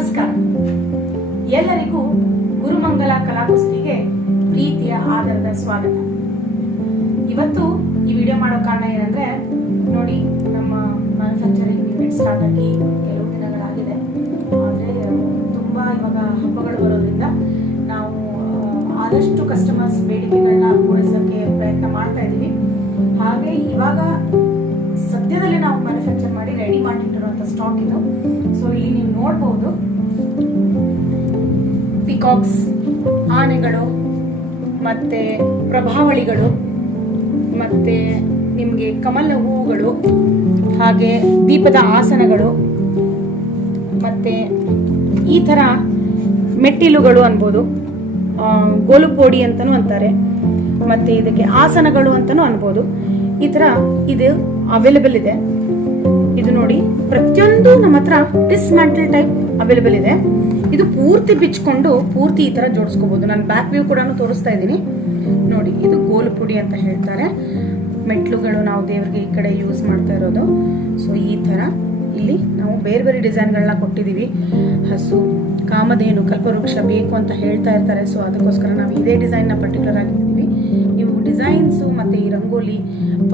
ನಮಸ್ಕಾರ. ಎಲ್ಲರಿಗೂ ಗುರುಮಂಗಲ ಕಲಾಕುಸರಿಗೆ ಪ್ರೀತಿಯ ಆಧಾರದ ಸ್ವಾಗತ. ಇವತ್ತು ಈ ವಿಡಿಯೋ ಮಾಡೋ ಕಾರಣ ಏನಂದ್ರೆ, ನೋಡಿ ನಮ್ಮ ಮ್ಯಾನುಫ್ಯಾಕ್ಚರಿಂಗ್ ಯೂನಿಟ್ ಸ್ಟಾರ್ಟ್ ಆಗಿ ಕೆಲವು ದಿನಗಳಾಗಿದೆ. ಆದರೆ ತುಂಬಾ ಇವಾಗ ಹಬ್ಬಗಳು ಬರೋದ್ರಿಂದ ನಾವು ಆದಷ್ಟು ಕಸ್ಟಮರ್ಸ್ ಬೇಡಿಕೆಗಳನ್ನ ಪೂರೈಸೋಕ್ಕೆ ಪ್ರಯತ್ನ ಮಾಡ್ತಾ ಇದ್ದೀವಿ. ಹಾಗೆ ಇವಾಗ ಸದ್ಯದಲ್ಲೇ ನಾವು ಮ್ಯಾನುಫ್ಯಾಕ್ಚರ್ ಮಾಡಿ ರೆಡಿ ಮಾಡಿಟ್ಟಿರುವಂಥ ಸ್ಟಾಕ್ ಇದು. ಸೊ ಇಲ್ಲಿ ನೀವು ನೋಡ್ಬೋದು, ಪಿಕಾಕ್ಸ್, ಆನೆಗಳು, ಮತ್ತೆ ಪ್ರಭಾವಳಿಗಳು, ಮತ್ತೆ ನಿಮಗೆ ಕಮಲ ಹೂವುಗಳು, ಹಾಗೆ ದೀಪದ ಆಸನಗಳು, ಮತ್ತೆ ಈ ಥರ ಮೆಟ್ಟಿಲುಗಳು ಅನ್ಬೋದು, ಗೋಲುಪೋಡಿ ಅಂತಲೂ ಅಂತಾರೆ, ಮತ್ತೆ ಇದಕ್ಕೆ ಆಸನಗಳು ಅಂತಲೂ ಅನ್ಬೋದು. ಈ ಥರ ಇದು ಅವೈಲೇಬಲ್ ಇದೆ. ಇದು ನೋಡಿ, ಪ್ರತಿಯೊಂದು ನಮ್ಮ ಹತ್ರ ಡಿಸ್ಮ್ಯಾಂಟಲ್ ಟೈಪ್ ಅವೈಲೇಬಲ್ ಇದೆ. ಇದು ಪೂರ್ತಿ ಬಿಚ್ಕೊಂಡು ಪೂರ್ತಿ ಈ ತರ ಜೋಡಿಸ್ಕೋಬಹುದು. ನಾನು ಬ್ಯಾಕ್ ವ್ಯೂ ಕೂಡ ತೋರಿಸ್ತಾ ಇದ್ದೀನಿ ನೋಡಿ. ಇದು ಗೋಲುಪುಡಿ ಅಂತ ಹೇಳ್ತಾರೆ. ಮೆಟ್ಲುಗಳು ನಾವು ದೇವರಿಗೆ ಈ ಕಡೆ ಯೂಸ್ ಮಾಡ್ತಾ ಇರೋದು. ಸೊ ಈ ತರ ಇಲ್ಲಿ ನಾವು ಬೇರೆ ಬೇರೆ ಡಿಸೈನ್ಗಳನ್ನ ಕೊಟ್ಟಿದ್ದೀವಿ. ಹಸು, ಕಾಮಧೇನು, ಕಲ್ಪವೃಕ್ಷ ಬೇಕು ಅಂತ ಹೇಳ್ತಾ ಇರ್ತಾರೆ. ಸೊ ಅದಕ್ಕೋಸ್ಕರ ನಾವು ಇದೇ ಡಿಸೈನ್ನ ಪರ್ಟಿಕ್ಯುಲರ್ ಆಗಿದ್ದೀವಿ. ನೀವು ಡಿಸೈನ್ಸು ಮತ್ತು ಈ ರಂಗೋಲಿ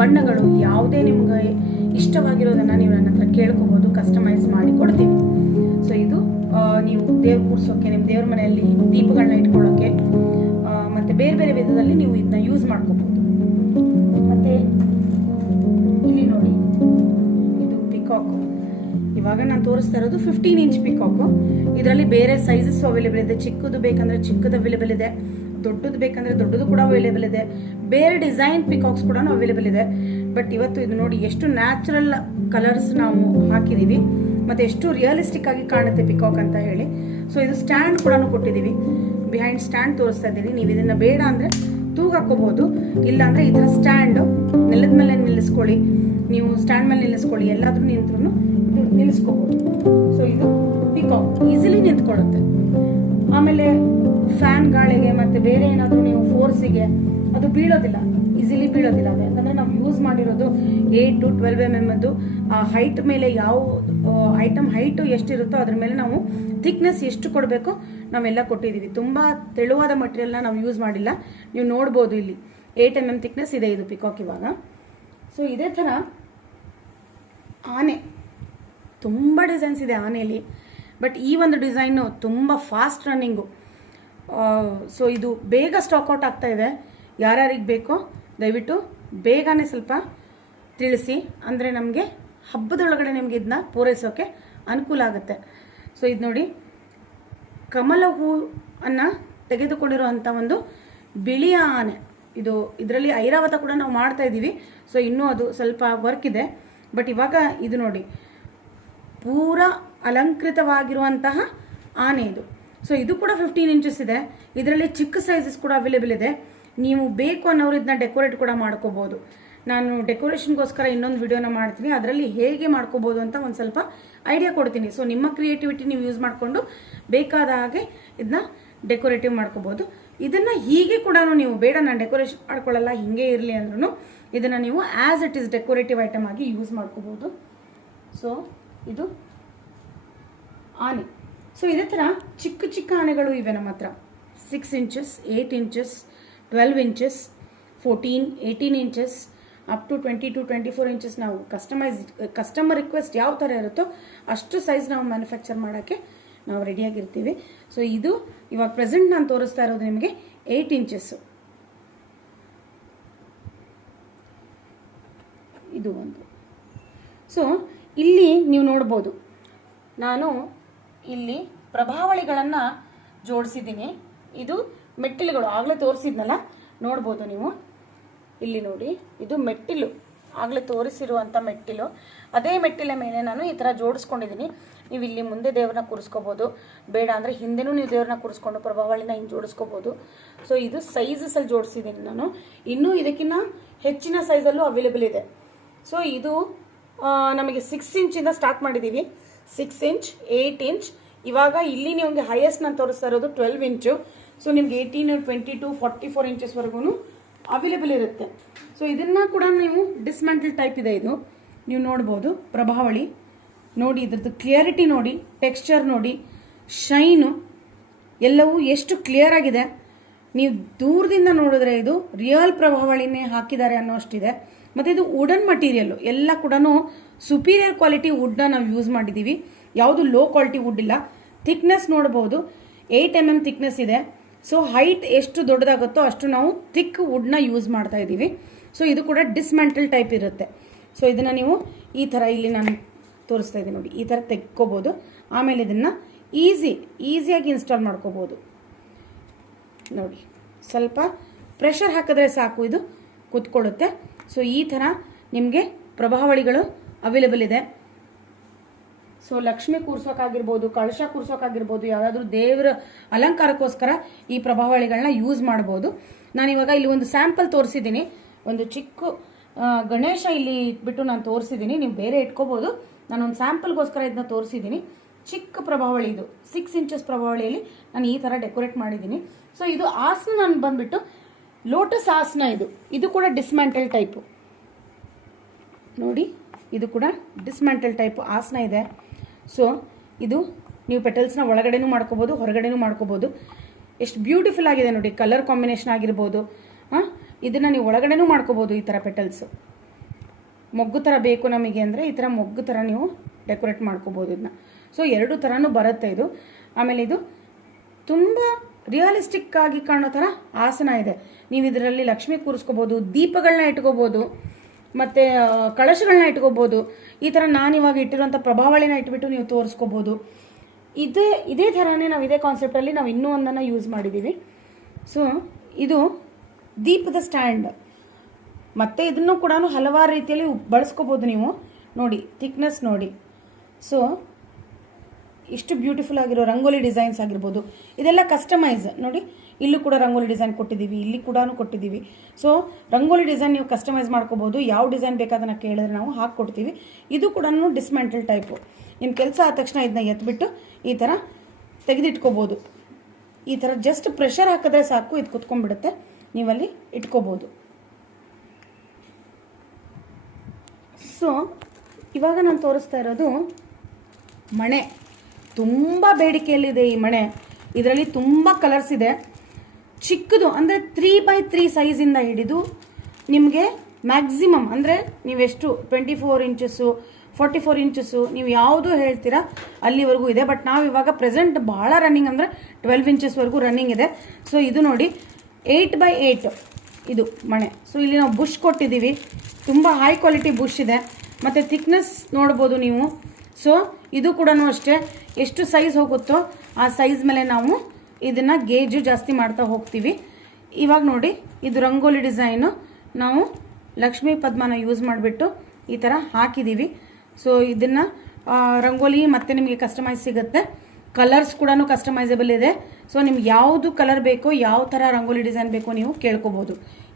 ಬಣ್ಣಗಳು ಯಾವುದೇ ನಿಮ್ಗೆ ಇಷ್ಟವಾಗಿರೋದನ್ನು ನೀವು ನನ್ನ ಹತ್ರ ಕೇಳ್ಕೊಬೋದು, ಕಸ್ಟಮೈಸ್ ಮಾಡಿ ಕೊಡ್ತೀವಿ. ಸೊ ಇದು ನೀವು ದೇವ್ರ ಕೂರ್ಸೋಕ್ಕೆ, ನಿಮ್ಮ ದೇವ್ರ ಮನೆಯಲ್ಲಿ ದೀಪಗಳನ್ನ ಇಟ್ಕೊಳ್ಳೋಕ್ಕೆ, ಮತ್ತು ಬೇರೆ ಬೇರೆ ವಿಧದಲ್ಲಿ ನೀವು ಇದನ್ನ ಯೂಸ್ ಮಾಡ್ಕೋಬೋದು. ಮತ್ತು ಇಲ್ಲಿ ನೋಡಿ, ಇದು ಪಿಕಾಕು. ಇವಾಗ ನಾನು ತೋರಿಸ್ತಾ ಇರೋದು 15 ಇಂಚ್ ಪಿಕಾಕು. ಇದರಲ್ಲಿ ಬೇರೆ ಸೈಜಸ್ ಅವೈಲೇಬಲ್ ಇದೆ. ಚಿಕ್ಕದು ಬೇಕಂದ್ರೆ ಚಿಕ್ಕದು ಅವೈಲೇಬಲ್ ಇದೆ, ದೊಡ್ಡದು ಬೇಕಂದ್ರೆ ದೊಡ್ಡದು ಕೂಡ ಅವೈಲೇಬಲ್ ಇದೆ. ಬೇರೆ ಡಿಸೈನ್ ಪಿಕಾಕ್ಸ್ ಕೂಡ ಅವೈಲೇಬಲ್ ಇದೆ. ಬಟ್ ಇವತ್ತು ಇದು ನೋಡಿ, ಎಷ್ಟು ನ್ಯಾಚುರಲ್ ಕಲರ್ಸ್ ನಾವು ಹಾಕಿದೀವಿ, ಮತ್ತೆ ಎಷ್ಟು ರಿಯಲಿಸ್ಟಿಕ್ ಆಗಿ ಕಾಣುತ್ತೆ ಪಿಕಾಕ್ ಅಂತ ಹೇಳಿ. ಸೊ ಇದು ಸ್ಟ್ಯಾಂಡ್ ಕೂಡ ಕೊಟ್ಟಿದ್ದೀವಿ. ಬಿಹೈಂಡ್ ಸ್ಟ್ಯಾಂಡ್ ತೋರಿಸ್ತಾ ಇದ್ದೀನಿ. ನೀವು ಇದನ್ನ ಬೇಡ ಅಂದ್ರೆ ತೂಗಾಕೋಬಹುದು, ಇಲ್ಲ ಅಂದ್ರೆ ಈ ತರ ಸ್ಟ್ಯಾಂಡ್ ನೆಲದ ಮೇಲೆ ನಿಲ್ಲಿಸ್ಕೊಳ್ಳಿ, ನೀವು ಸ್ಟ್ಯಾಂಡ್ ಮೇಲೆ ನಿಲ್ಲಿಸ್ಕೊಳ್ಳಿ, ಎಲ್ಲಾದ್ರೂ ನಿಂತ್ರು ನಿಲ್ಲಿಸ್ಕೋಬಹುದು. ಸೊ ಇದು ಪಿಕಾಕ್ ಈಸಿಲಿ ನಿಂತ್ಕೊಳ್ಳುತ್ತೆ. ಆಮೇಲೆ ಫ್ಯಾನ್ ಗಾಳಿಗೆ ಮತ್ತೆ ಬೇರೆ ಏನಾದರೂ ನೀವು ಫೋರ್ಸಿಗೆ ಅದು ಬೀಳೋದಿಲ್ಲ, ಈಸಿಲಿ ಬೀಳೋದಿಲ್ಲ. ಅದು ಯಾಕಂದ್ರೆ ನಾವು ಯೂಸ್ ಮಾಡಿರೋದು 8 to 12 mm ಅದು. ಆ ಹೈಟ್ ಮೇಲೆ ಯಾವ ಐಟಮ್ ಹೈಟು ಎಷ್ಟಿರುತ್ತೋ ಅದ್ರ ಮೇಲೆ ನಾವು ಥಿಕ್ನೆಸ್ ಎಷ್ಟು ಕೊಡಬೇಕು ನಾವೆಲ್ಲ ಕೊಟ್ಟಿದ್ದೀವಿ. ತುಂಬ ತೆಳುವಾದ ಮಟೀರಿಯಲ್ನ ನಾವು ಯೂಸ್ ಮಾಡಿಲ್ಲ. ನೀವು ನೋಡ್ಬೋದು ಇಲ್ಲಿ 8 mm ಥಿಕ್ನೆಸ್ ಇದೆ ಇದು ಪಿಕಾಕ್ ಇವಾಗ. ಸೊ ಇದೇ ಥರ ಆನೆ, ತುಂಬ ಡಿಸೈನ್ಸ್ ಇದೆ ಆನೆಯಲ್ಲಿ. ಬಟ್ ಈ ಒಂದು ಡಿಸೈನು ತುಂಬ ಫಾಸ್ಟ್ ರನ್ನಿಂಗು. ಸೊ ಇದು ಬೇಗ ಸ್ಟಾಕ್ಔಟ್ ಆಗ್ತಾ ಇದೆ. ಯಾರ್ಯಾರಿಗೆ ಬೇಕೋ ದಯವಿಟ್ಟು ಬೇಗನೆ ಸ್ವಲ್ಪ ತಿಳಿಸಿ, ಅಂದರೆ ನಮಗೆ ಹಬ್ಬದೊಳಗಡೆ ನಿಮಗೆ ಇದನ್ನ ಪೂರೈಸೋಕ್ಕೆ ಅನುಕೂಲ ಆಗುತ್ತೆ. ಸೊ ಇದು ನೋಡಿ, ಕಮಲ ಹೂವನ್ನು ತೆಗೆದುಕೊಂಡಿರುವಂಥ ಒಂದು ಬಿಳಿಯ ಆನೆ ಇದು. ಇದರಲ್ಲಿ ಐರಾವತ ಕೂಡ ನಾವು ಮಾಡ್ತಾ ಇದ್ದೀವಿ. ಸೊ ಇನ್ನೂ ಅದು ಸ್ವಲ್ಪ ವರ್ಕ್ ಇದೆ. ಬಟ್ ಇವಾಗ ಇದು ನೋಡಿ, ಪೂರ ಅಲಂಕೃತವಾಗಿರುವಂತಹ ಆನೆ ಇದು. ಸೊ ಇದು ಕೂಡ 15 ಇಂಚಸ್ ಇದೆ. ಇದರಲ್ಲಿ ಚಿಕ್ಕ ಸೈಜಸ್ ಕೂಡ ಅವೈಲೇಬಲ್ ಇದೆ. ನೀವು ಬೇಕು ಅನ್ನೋರು ಇದನ್ನ ಡೆಕೋರೇಟ್ ಕೂಡ ಮಾಡ್ಕೋಬೋದು. ನಾನು ಡೆಕೋರೇಷನ್ಗೋಸ್ಕರ ಇನ್ನೊಂದು ವಿಡಿಯೋನ ಮಾಡ್ತೀನಿ, ಅದರಲ್ಲಿ ಹೇಗೆ ಮಾಡ್ಕೋಬೋದು ಅಂತ ಒಂದು ಸ್ವಲ್ಪ ಐಡಿಯಾ ಕೊಡ್ತೀನಿ. ಸೊ ನಿಮ್ಮ ಕ್ರಿಯೇಟಿವಿಟಿ ನೀವು ಯೂಸ್ ಮಾಡಿಕೊಂಡು ಬೇಕಾದ ಹಾಗೆ ಇದನ್ನ ಡೆಕೋರೇಟಿವ್ ಮಾಡ್ಕೋಬೋದು. ಇದನ್ನು ಹೀಗೆ ಕೂಡ ನೀವು ಬೇಡ ನಾನು ಡೆಕೋರೇಷನ್ ಮಾಡ್ಕೊಳ್ಳಲ್ಲ ಹಿಂಗೆ ಇರಲಿ ಅಂದ್ರೂ ಇದನ್ನು ನೀವು as it is decorative item ಆಗಿ ಯೂಸ್ ಮಾಡ್ಕೋಬೋದು. ಸೊ ಇದು ಆನೆ. ಸೊ ಇದೇ ಥರ ಚಿಕ್ಕ ಚಿಕ್ಕ ಆನೆಗಳು ಇವೆ ನಮ್ಮ ಹತ್ರ. 6 inches, 8 inches, 12 inches, 14, 18 inches, up to 20 to 24 inches. ನಾವು ಕಸ್ಟಮರ್ ರಿಕ್ವೆಸ್ಟ್ ಯಾವ ಥರ ಇರುತ್ತೋ ಅಷ್ಟು ಸೈಜ್ ನಾವು ಮ್ಯಾನುಫ್ಯಾಕ್ಚರ್ ಮಾಡೋಕ್ಕೆ ನಾವು ರೆಡಿಯಾಗಿರ್ತೀವಿ. ಸೊ ಇದು ಇವಾಗ ಪ್ರೆಸೆಂಟ್ ನಾನು ತೋರಿಸ್ತಾ ಇರೋದು ನಿಮಗೆ 8 ಇಂಚಸ್ಸು. ಇದು ಒಂದು. ಸೊ ಇಲ್ಲಿ ನೀವು ನೋಡ್ಬೋದು, ನಾನು ಇಲ್ಲಿ ಪ್ರಭಾವಳಿಗಳನ್ನು ಜೋಡಿಸಿದ್ದೀನಿ. ಇದು ಮೆಟ್ಟಿಲುಗಳು ಆಗಲೇ ತೋರಿಸಿದ್ನಲ್ಲ, ನೋಡ್ಬೋದು ನೀವು ಇಲ್ಲಿ ನೋಡಿ. ಇದು ಮೆಟ್ಟಿಲು, ಆಗಲೇ ತೋರಿಸಿರುವಂಥ ಮೆಟ್ಟಿಲು. ಅದೇ ಮೆಟ್ಟಿಲ ಮೇಲೆ ನಾನು ಈ ಥರ ಜೋಡಿಸ್ಕೊಂಡಿದ್ದೀನಿ. ನೀವು ಇಲ್ಲಿ ಮುಂದೆ ದೇವ್ರನ್ನ ಕೂರಿಸ್ಕೋಬೋದು, ಬೇಡ ಅಂದರೆ ಹಿಂದೆನೂ ನೀವು ದೇವ್ರನ್ನ ಕೂರಿಸ್ಕೊಂಡು ಪ್ರಭಾವಳಿನ ಹಿಂಗೆ ಜೋಡಿಸ್ಕೋಬೋದು. ಸೊ ಇದು ಸೈಜಸಲ್ಲಿ ಜೋಡಿಸಿದ್ದೀನಿ ನಾನು. ಇನ್ನೂ ಇದಕ್ಕಿಂತ ಹೆಚ್ಚಿನ ಸೈಜಲ್ಲೂ ಅವೈಲೇಬಲ್ ಇದೆ. ಸೊ ಇದು ನಮಗೆ 6 ಇಂಚಿಂದ ಸ್ಟಾರ್ಟ್ ಮಾಡಿದ್ದೀವಿ. 6 ಇಂಚ್, 8 ಇಂಚ್, ಇವಾಗ ಇಲ್ಲಿ ನಿಮಗೆ ಹೈಯೆಸ್ಟ್ ನಾನು ತೋರಿಸ್ತಾ ಇರೋದು 12 ಇಂಚು. ಸೊ ನಿಮ್ಗೆ 18, 22, 44 ಇಂಚಸ್ವರೆಗೂ ಅವೈಲೇಬಲ್ ಇರುತ್ತೆ. ಸೊ ಇದನ್ನು ಕೂಡ ನೀವು ಡಿಸ್ಮ್ಯಾಂಟಲ್ ಟೈಪ್ ಇದೆ ಇದು. ನೀವು ನೋಡ್ಬೋದು ಪ್ರಭಾವಳಿ ನೋಡಿ, ಇದ್ರದ್ದು ಕ್ಲಿಯರಿಟಿ ನೋಡಿ, ಟೆಕ್ಸ್ಚರ್ ನೋಡಿ. ಶೈನು ಎಲ್ಲವೂ ಎಷ್ಟು ಕ್ಲಿಯರ್ ಆಗಿದೆ. ನೀವು ದೂರದಿಂದ ನೋಡಿದ್ರೆ ಇದು ರಿಯಲ್ ಪ್ರಭಾವಳಿನೇ ಹಾಕಿದ್ದಾರೆ ಅನ್ನೋಷ್ಟಿದೆ. ಮತ್ತು ಇದು ವುಡನ್ ಮಟೀರಿಯಲ್ಲು ಎಲ್ಲ ಕೂಡ ಸುಪೀರಿಯರ್ ಕ್ವಾಲಿಟಿ ವುಡ್ನ ನಾವು ಯೂಸ್ ಮಾಡಿದ್ದೀವಿ. ಯಾವುದು ಲೋ ಕ್ವಾಲಿಟಿ ವುಡ್ ಇಲ್ಲ. ಥಿಕ್ನೆಸ್ ನೋಡ್ಬೋದು, 8 mm ಥಿಕ್ನೆಸ್ ಇದೆ. ಸೊ ಹೈಟ್ ಎಷ್ಟು ದೊಡ್ಡದಾಗುತ್ತೋ ಅಷ್ಟು ನಾವು ಥಿಕ್ ವುಡ್ನ ಯೂಸ್ ಮಾಡ್ತಾ ಇದ್ದೀವಿ. ಸೊ ಇದು ಕೂಡ ಡಿಸ್ಮ್ಯಾಂಟಲ್ ಟೈಪ್ ಇರುತ್ತೆ. ಸೊ ಇದನ್ನು ನೀವು ಈ ಥರ ಇಲ್ಲಿ ನಾನು ತೋರಿಸ್ತಾ ಇದ್ದೀನಿ ನೋಡಿ, ಈ ಥರ ತೆಕ್ಕೋಬೋದು. ಆಮೇಲೆ ಇದನ್ನು ಈಸಿಯಾಗಿ ಇನ್ಸ್ಟಾಲ್ ಮಾಡ್ಕೋಬೋದು ನೋಡಿ. ಸ್ವಲ್ಪ ಪ್ರೆಷರ್ ಹಾಕಿದ್ರೆ ಸಾಕು, ಇದು ಕೂತ್ಕೊಳ್ಳುತ್ತೆ. ಸೊ ಈ ಥರ ನಿಮಗೆ ಪ್ರಭಾವಳಿಗಳು ಅವೈಲೇಬಲ್ ಇದೆ. ಸೊ ಲಕ್ಷ್ಮಿ ಕೂರ್ಸೋಕ್ಕಾಗಿರ್ಬೋದು, ಕಳಶ ಕೂರ್ಸೋಕ್ಕಾಗಿರ್ಬೋದು, ಯಾವುದಾದ್ರೂ ದೇವರ ಅಲಂಕಾರಕ್ಕೋಸ್ಕರ ಈ ಪ್ರಭಾವಳಿಗಳನ್ನ ಯೂಸ್ ಮಾಡ್ಬೋದು. ನಾನಿವಾಗ ಇಲ್ಲಿ ಒಂದು ಸ್ಯಾಂಪಲ್ ತೋರಿಸಿದ್ದೀನಿ. ಒಂದು ಚಿಕ್ಕ ಗಣೇಶ ಇಲ್ಲಿ ಇಟ್ಬಿಟ್ಟು ನಾನು ತೋರಿಸಿದ್ದೀನಿ. ನೀವು ಬೇರೆ ಇಟ್ಕೋಬೋದು. ನಾನೊಂದು ಸ್ಯಾಂಪಲ್ಗೋಸ್ಕರ ಇದನ್ನ ತೋರಿಸಿದ್ದೀನಿ. ಚಿಕ್ಕ ಪ್ರಭಾವಳಿ, ಇದು 6 ಇಂಚಸ್ ಪ್ರಭಾವಳಿಯಲ್ಲಿ ನಾನು ಈ ಥರ ಡೆಕೋರೇಟ್ ಮಾಡಿದ್ದೀನಿ. ಸೊ ಇದು ಆಸನ ನಾನು ಬಂದ್ಬಿಟ್ಟು ಲೋಟಸ್ ಆಸನ. ಇದು ಕೂಡ ಡಿಸ್ಮ್ಯಾಂಟಲ್ ಟೈಪು ನೋಡಿ. ಇದು ಕೂಡ ಡಿಸ್ಮ್ಯಾಂಟಲ್ ಟೈಪ್ ಆಸನ ಇದೆ. ಸೊ ಇದು ನೀವು ಪೆಟಲ್ಸ್ನ ಒಳಗಡೆನೂ ಮಾಡ್ಕೋಬೋದು, ಹೊರಗಡೆನೂ ಮಾಡ್ಕೋಬೋದು. ಎಷ್ಟು ಬ್ಯೂಟಿಫುಲ್ ಆಗಿದೆ ನೋಡಿ. ಕಲರ್ ಕಾಂಬಿನೇಷನ್ ಆಗಿರ್ಬೋದು. ಇದನ್ನು ನೀವು ಒಳಗಡೆನೂ ಮಾಡ್ಕೋಬೋದು. ಈ ಥರ ಪೆಟಲ್ಸು ಮೊಗ್ಗು ಥರ ಬೇಕು ನಮಗೆ ಅಂದರೆ ಈ ಥರ ಮೊಗ್ಗು ಥರ ನೀವು ಡೆಕೋರೇಟ್ ಮಾಡ್ಕೋಬೋದು ಇದನ್ನ. ಸೊ 2 ಥರನೂ ಬರುತ್ತೆ ಇದು. ಆಮೇಲೆ ಇದು ತುಂಬ ರಿಯಲಿಸ್ಟಿಕ್ ಆಗಿ ಕಾಣೋ ಥರ ಆಸನ ಇದೆ. ನೀವು ಇದರಲ್ಲಿ ಲಕ್ಷ್ಮಿ ಕೂರಿಸ್ಕೋಬೋದು, ದೀಪಗಳನ್ನ ಇಟ್ಕೋಬೋದು, ಮತ್ತು ಕಳಶಗಳನ್ನ ಇಟ್ಕೋಬೋದು. ಈ ಥರ ನಾನಿವಾಗ ಇಟ್ಟಿರೋಂಥ ಪ್ರಭಾವಳಿನ ಇಟ್ಬಿಟ್ಟು ನೀವು ತೋರಿಸ್ಕೋಬೋದು. ಇದೇ ಥರನೇ ನಾವು ಇದೇ ಕಾನ್ಸೆಪ್ಟಲ್ಲಿ ನಾವು ಇನ್ನೂ ಒಂದನ್ನು ಯೂಸ್ ಮಾಡಿದ್ದೀವಿ. ಸೊ ಇದು ದೀಪದ ಸ್ಟ್ಯಾಂಡ್. ಮತ್ತು ಇದನ್ನು ಕೂಡ ಹಲವಾರು ರೀತಿಯಲ್ಲಿ ಬಳಸ್ಕೋಬೋದು ನೀವು ನೋಡಿ. ಥಿಕ್ನೆಸ್ ನೋಡಿ. ಸೊ ಇಷ್ಟು ಬ್ಯೂಟಿಫುಲ್ ಆಗಿರೋ ರಂಗೋಲಿ ಡಿಸೈನ್ಸ್ ಆಗಿರ್ಬೋದು. ಇದೆಲ್ಲ ಕಸ್ಟಮೈಸ್ ನೋಡಿ. ಇಲ್ಲೂ ಕೂಡ ರಂಗೋಲಿ ಡಿಸೈನ್ ಕೊಟ್ಟಿದ್ದೀವಿ, ಇಲ್ಲಿ ಕೂಡ ಕೊಟ್ಟಿದ್ದೀವಿ. ಸೊ ರಂಗೋಲಿ ಡಿಸೈನ್ ನೀವು ಕಸ್ಟಮೈಸ್ ಮಾಡ್ಕೋಬೋದು. ಯಾವ ಡಿಸೈನ್ ಬೇಕಾದನ್ನ ಕೇಳಿದ್ರೆ ನಾವು ಹಾಕ್ಕೊಡ್ತೀವಿ. ಇದು ಕೂಡ ಡಿಸ್ಮ್ಯಾಂಟಲ್ ಟೈಪು. ನಿಮ್ಮ ಕೆಲಸ ಆದ ತಕ್ಷಣ ಇದನ್ನ ಎತ್ಬಿಟ್ಟು ಈ ಥರ ತೆಗೆದಿಟ್ಕೋಬೋದು. ಈ ಥರ ಜಸ್ಟ್ ಪ್ರೆಷರ್ ಹಾಕಿದ್ರೆ ಸಾಕು, ಇದು ಕುತ್ಕೊಂಡ್ಬಿಡುತ್ತೆ. ನೀವಲ್ಲಿ ಇಟ್ಕೋಬೋದು. ಸೊ ಇವಾಗ ನಾನು ತೋರಿಸ್ತಾ ಇರೋದು ಮಣೆ. ತುಂಬ ಬೇಡಿಕೆಯಲ್ಲಿದೆ ಈ ಮಣೆ. ಇದರಲ್ಲಿ ತುಂಬ ಕಲರ್ಸ್ ಇದೆ. ಚಿಕ್ಕದು ಅಂದರೆ 3x3 ಸೈಜಿಂದ ಹಿಡಿದು ನಿಮಗೆ ಮ್ಯಾಕ್ಸಿಮಮ್ ಅಂದರೆ ನೀವೆಷ್ಟು 24 ಇಂಚಸ್ಸು 44 ಇಂಚಸ್ಸು ನೀವು ಯಾವುದು ಹೇಳ್ತೀರಾ ಅಲ್ಲಿವರೆಗೂ ಇದೆ. ಬಟ್ ನಾವು ಇವಾಗ ಪ್ರೆಸೆಂಟ್ ಭಾಳ ರನ್ನಿಂಗ್ ಅಂದರೆ 12 ಇಂಚಸ್ವರೆಗೂ ರನ್ನಿಂಗ್ ಇದೆ. ಸೊ ಇದು ನೋಡಿ 8x8 ಇದು ಮಣೆ. ಸೊ ಇಲ್ಲಿ ನಾವು ಬುಷ್ ಕೊಟ್ಟಿದ್ದೀವಿ. ತುಂಬ ಹೈ ಕ್ವಾಲಿಟಿ ಬುಷ್ ಇದೆ. ಮತ್ತು ಥಿಕ್ನೆಸ್ ನೋಡ್ಬೋದು ನೀವು. ಸೊ ಇದು ಕೂಡ ಅಷ್ಟೇ, ಎಷ್ಟು ಸೈಜ್ ಹೋಗುತ್ತೋ ಆ ಸೈಜ್ ಮೇಲೆ ನಾವು ಇದನ್ನು ಗೇಜು ಜಾಸ್ತಿ ಮಾಡ್ತಾ ಹೋಗ್ತೀವಿ. ಇವಾಗ ನೋಡಿ, ಇದು ರಂಗೋಲಿ ಡಿಸೈನು ನಾವು ಲಕ್ಷ್ಮೀ ಪದ್ಮನ ಯೂಸ್ ಮಾಡಿಬಿಟ್ಟು ಈ ಥರ ಹಾಕಿದ್ದೀವಿ. ಸೊ ಇದನ್ನು ರಂಗೋಲಿ ಮತ್ತು ನಿಮಗೆ ಕಸ್ಟಮೈಸ್ ಸಿಗುತ್ತೆ. ಕಲರ್ಸ್ ಕೂಡ ಕಸ್ಟಮೈಸಬಲ್ ಇದೆ. ಸೊ ನಿಮ್ಗೆ ಯಾವುದು ಕಲರ್ ಬೇಕೋ, ಯಾವ ಥರ ರಂಗೋಲಿ ಡಿಸೈನ್ ಬೇಕೋ ನೀವು ಕೇಳ್ಕೊಬೋದು.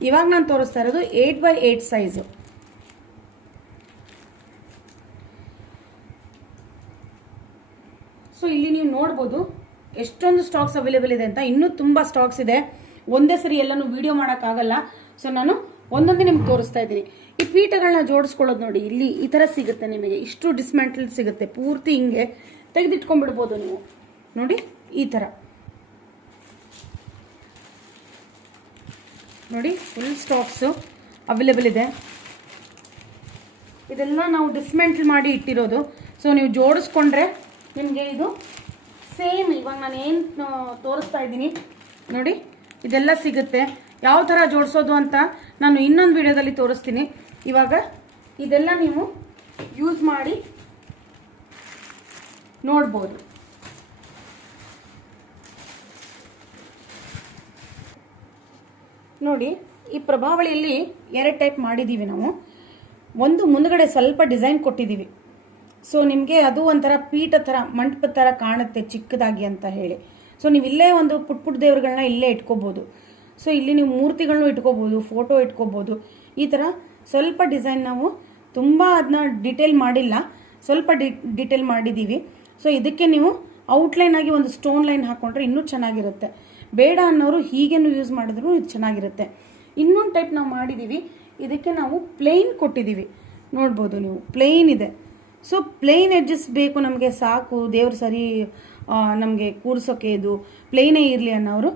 ಇವಾಗ ನಾನು ತೋರಿಸ್ತಾ ಇರೋದು 8x8 ಸೈಜು. ಸೊ ಇಲ್ಲಿ ನೀವು ನೋಡ್ಬೋದು ಎಷ್ಟೊಂದು ಸ್ಟಾಕ್ಸ್ ಅವೈಲೇಬಲ್ ಇದೆ ಅಂತ. ಇನ್ನೂ ತುಂಬ ಸ್ಟಾಕ್ಸ್ ಇದೆ. ಒಂದೇ ಸರಿ ಎಲ್ಲನೂ ವಿಡಿಯೋ ಮಾಡೋಕ್ಕಾಗಲ್ಲ. ಸೊ ನಾನು ಒಂದೊಂದೇ ನಿಮ್ಗೆ ತೋರಿಸ್ತಾ ಇದ್ದೀನಿ. ಈ ಪೀಠಗಳನ್ನ ಜೋಡಿಸ್ಕೊಳ್ಳೋದು ನೋಡಿ, ಇಲ್ಲಿ ಈ ಥರ ಸಿಗುತ್ತೆ ನಿಮಗೆ. ಇಷ್ಟು ಡಿಸ್ಮ್ಯಾಂಟಲ್ ಸಿಗುತ್ತೆ. ಪೂರ್ತಿ ಹಿಂಗೆ ತೆಗೆದಿಟ್ಕೊಂಡ್ಬಿಡ್ಬೋದು ನೀವು ನೋಡಿ. ಈ ಥರ ನೋಡಿ, ಫುಲ್ ಸ್ಟಾಕ್ಸು ಅವೈಲೇಬಲ್ ಇದೆ. ಇದೆಲ್ಲ ನಾವು ಡಿಸ್ಮ್ಯಾಂಟಲ್ ಮಾಡಿ ಇಟ್ಟಿರೋದು. ಸೊ ನೀವು ಜೋಡಿಸ್ಕೊಂಡ್ರೆ ನಿಮಗೆ ಇದು ಸೇಮ್ ಇವಾಗ ನಾನು ಏನು ತೋರಿಸ್ತಾ ಇದ್ದೀನಿ ನೋಡಿ, ಇದೆಲ್ಲ ಸಿಗುತ್ತೆ. ಯಾವ ಥರ ಜೋಡಿಸೋದು ಅಂತ ನಾನು ಇನ್ನೊಂದು ವಿಡಿಯೋದಲ್ಲಿ ತೋರಿಸ್ತೀನಿ. ಇವಾಗ ಇದೆಲ್ಲ ನೀವು ಯೂಸ್ ಮಾಡಿ ನೋಡ್ಬೋದು. ನೋಡಿ, ಈ ಪ್ರಭಾವಳಿಯಲ್ಲಿ 2 ಟೈಪ್ ಮಾಡಿದ್ದೀವಿ ನಾವು. ಒಂದು ಮುಂದ್ಗಡೆ ಸ್ವಲ್ಪ ಡಿಸೈನ್ ಕೊಟ್ಟಿದ್ದೀವಿ. ಸೊ ನಿಮಗೆ ಅದು ಒಂಥರ ಪೀಠ ಥರ ಮಂಟಪದ ಥರ ಕಾಣುತ್ತೆ ಚಿಕ್ಕದಾಗಿ ಅಂತ ಹೇಳಿ. ಸೊ ನೀವು ಇಲ್ಲೇ ಒಂದು ಪುಟ್ಟ ದೇವ್ರುಗಳನ್ನ ಇಲ್ಲೇ ಇಟ್ಕೋಬೋದು. ಸೊ ಇಲ್ಲಿ ನೀವು ಮೂರ್ತಿಗಳನ್ನೂ ಇಟ್ಕೋಬೋದು, ಫೋಟೋ ಇಟ್ಕೋಬೋದು. ಈ ಥರ ಸ್ವಲ್ಪ ಡಿಸೈನ್ ನಾವು ತುಂಬ ಅದನ್ನ ಡಿಟೇಲ್ ಮಾಡಿಲ್ಲ, ಸ್ವಲ್ಪ ಡಿಟೇಲ್ ಮಾಡಿದ್ದೀವಿ. ಸೊ ಇದಕ್ಕೆ ನೀವು ಔಟ್ಲೈನ್ ಆಗಿ ಒಂದು ಸ್ಟೋನ್ ಲೈನ್ ಹಾಕ್ಕೊಂಡ್ರೆ ಇನ್ನೂ ಚೆನ್ನಾಗಿರುತ್ತೆ. ಬೇಡ ಅನ್ನೋರು ಹೀಗೇನು ಯೂಸ್ ಮಾಡಿದ್ರು ಇದು ಚೆನ್ನಾಗಿರುತ್ತೆ. ಇನ್ನೊಂದು ಟೈಪ್ ನಾವು ಮಾಡಿದ್ದೀವಿ. ಇದಕ್ಕೆ ನಾವು ಪ್ಲೇನ್ ಕೊಟ್ಟಿದ್ದೀವಿ, ನೋಡ್ಬೋದು ನೀವು. ಪ್ಲೇನ್ ಇದೆ. ಸೊ ಪ್ಲೇನ್ ಎಡ್ಜಸ್ ಬೇಕು ನಮಗೆ, ಸಾಕು ದೇವ್ರು ಸರಿ ನಮಗೆ ಕೂರ್ಸೋಕ್ಕೆ ಇದು ಪ್ಲೇನೇ ಇರಲಿ ಅನ್ನೋರು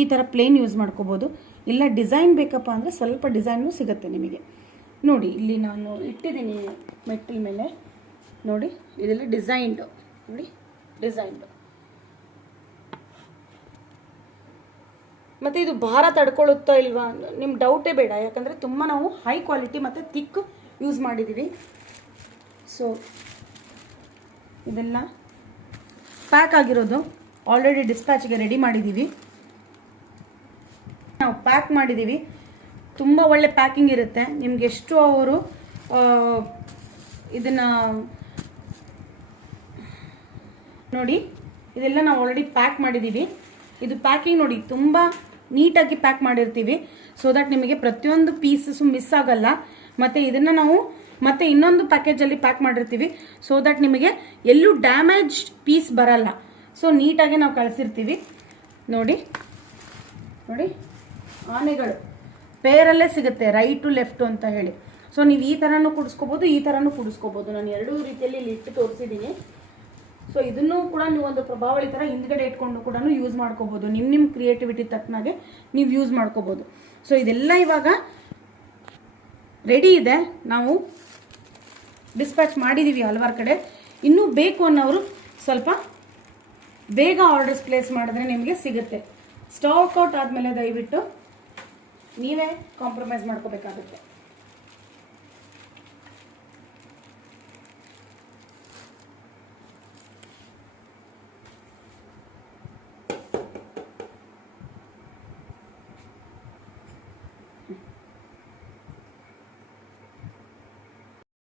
ಈ ಥರ ಪ್ಲೇನ್ ಯೂಸ್ ಮಾಡ್ಕೋಬೋದು. ಇಲ್ಲ ಡಿಸೈನ್ ಬೇಕಪ್ಪ ಅಂದರೆ ಸ್ವಲ್ಪ ಡಿಸೈನು ಸಿಗುತ್ತೆ ನಿಮಗೆ. ನೋಡಿ ಇಲ್ಲಿ ನಾನು ಇಟ್ಟಿದ್ದೀನಿ ಮೆಟ್ಟಿಲ ಮೇಲೆ, ನೋಡಿ ಇದೆಲ್ಲ ಡಿಸೈನ್ಡು, ನೋಡಿ ಡಿಸೈನ್ಡು. ಮತ್ತು ಇದು ಭಾರ ತಡ್ಕೊಳ್ಳುತ್ತಾ ಇಲ್ವಾ ನಿಮ್ಮ ಡೌಟೇ ಬೇಡ, ಯಾಕಂದರೆ ತುಂಬ ನಾವು ಹೈ ಕ್ವಾಲಿಟಿ ಮತ್ತು ಥಿಕ್ ಯೂಸ್ ಮಾಡಿದ್ದೀವಿ. ಸೊ ಇದೆಲ್ಲ ಪ್ಯಾಕ್ ಆಗಿರೋದು ಆಲ್ರೆಡಿ ಡಿಸ್ಪ್ಯಾಚ್ಗೆ ರೆಡಿ ಮಾಡಿದ್ದೀವಿ. ನಾವು ಪ್ಯಾಕ್ ಮಾಡಿದ್ದೀವಿ, ತುಂಬ ಒಳ್ಳೆ ಪ್ಯಾಕಿಂಗ್ ಇರುತ್ತೆ ನಿಮ್ಗೆ. ಎಷ್ಟು ಅವರು ಇದನ್ನು ನೋಡಿ, ಇದೆಲ್ಲ ನಾವು ಆಲ್ರೆಡಿ ಪ್ಯಾಕ್ ಮಾಡಿದ್ದೀವಿ. ಇದು ಪ್ಯಾಕಿಂಗ್ ನೋಡಿ ತುಂಬ ನೀಟಾಗಿ ಪ್ಯಾಕ್ ಮಾಡಿರ್ತೀವಿ, ಸೊ ದಟ್ ನಿಮಗೆ ಪ್ರತಿಯೊಂದು ಪೀಸಸ್ಸು ಮಿಸ್ ಆಗಲ್ಲ. ಮತ್ತು ಇದನ್ನು ನಾವು ಮತ್ತೆ ಇನ್ನೊಂದು ಪ್ಯಾಕೇಜಲ್ಲಿ ಪ್ಯಾಕ್ ಮಾಡಿರ್ತೀವಿ, ಸೊ ದಟ್ ನಿಮಗೆ ಎಲ್ಲೂ ಡ್ಯಾಮೇಜ್ ಪೀಸ್ ಬರಲ್ಲ. ಸೊ ನೀಟಾಗಿ ನಾವು ಕಳಿಸಿರ್ತೀವಿ. ನೋಡಿ ನೋಡಿ ಆನೆಗಳು ಪೇರಲ್ಲೇ ಸಿಗುತ್ತೆ, ರೈಟು ಲೆಫ್ಟು ಅಂತ ಹೇಳಿ. ಸೊ ನೀವು ಈ ಥರನೂ ಕುಡಿಸ್ಕೋಬೋದು, ಈ ಥರನೂ ಕುಡಿಸ್ಕೋಬೋದು. ನಾನು ಎರಡೂ ರೀತಿಯಲ್ಲಿ ಇಲ್ಲಿ ಇಟ್ಟು ತೋರಿಸಿದ್ದೀನಿ. ಸೊ ಇದನ್ನು ಕೂಡ ನೀವು ಒಂದು ಪ್ರಭಾವಳಿ ಥರ ಹಿಂದ್ಗಡೆ ಇಟ್ಕೊಂಡು ಕೂಡ ಯೂಸ್ ಮಾಡ್ಕೋಬೋದು. ನಿಮ್ಮ ಕ್ರಿಯೇಟಿವಿಟಿ ತಕ್ಕನಾಗೆ ನೀವು ಯೂಸ್ ಮಾಡ್ಕೋಬೋದು. ಸೊ ಇದೆಲ್ಲ ಇವಾಗ ರೆಡಿ ಇದೆ, ನಾವು ಡಿಸ್ಪ್ಯಾಚ್ ಮಾಡಿದ್ದೀವಿ ಹಲವಾರು ಕಡೆ. ಇನ್ನೂ ಬೇಕು ಅನ್ನೋರು ಸ್ವಲ್ಪ ಬೇಗ ಆರ್ಡರ್ಸ್ ಪ್ಲೇಸ್ ಮಾಡಿದ್ರೆ ನಿಮಗೆ ಸಿಗುತ್ತೆ. ಸ್ಟಾಕ್ ಔಟ್ ಆದಮೇಲೆ ದಯವಿಟ್ಟು ನೀವೇ ಕಾಂಪ್ರಮೈಸ್ ಮಾಡ್ಕೋಬೇಕಾಗುತ್ತೆ.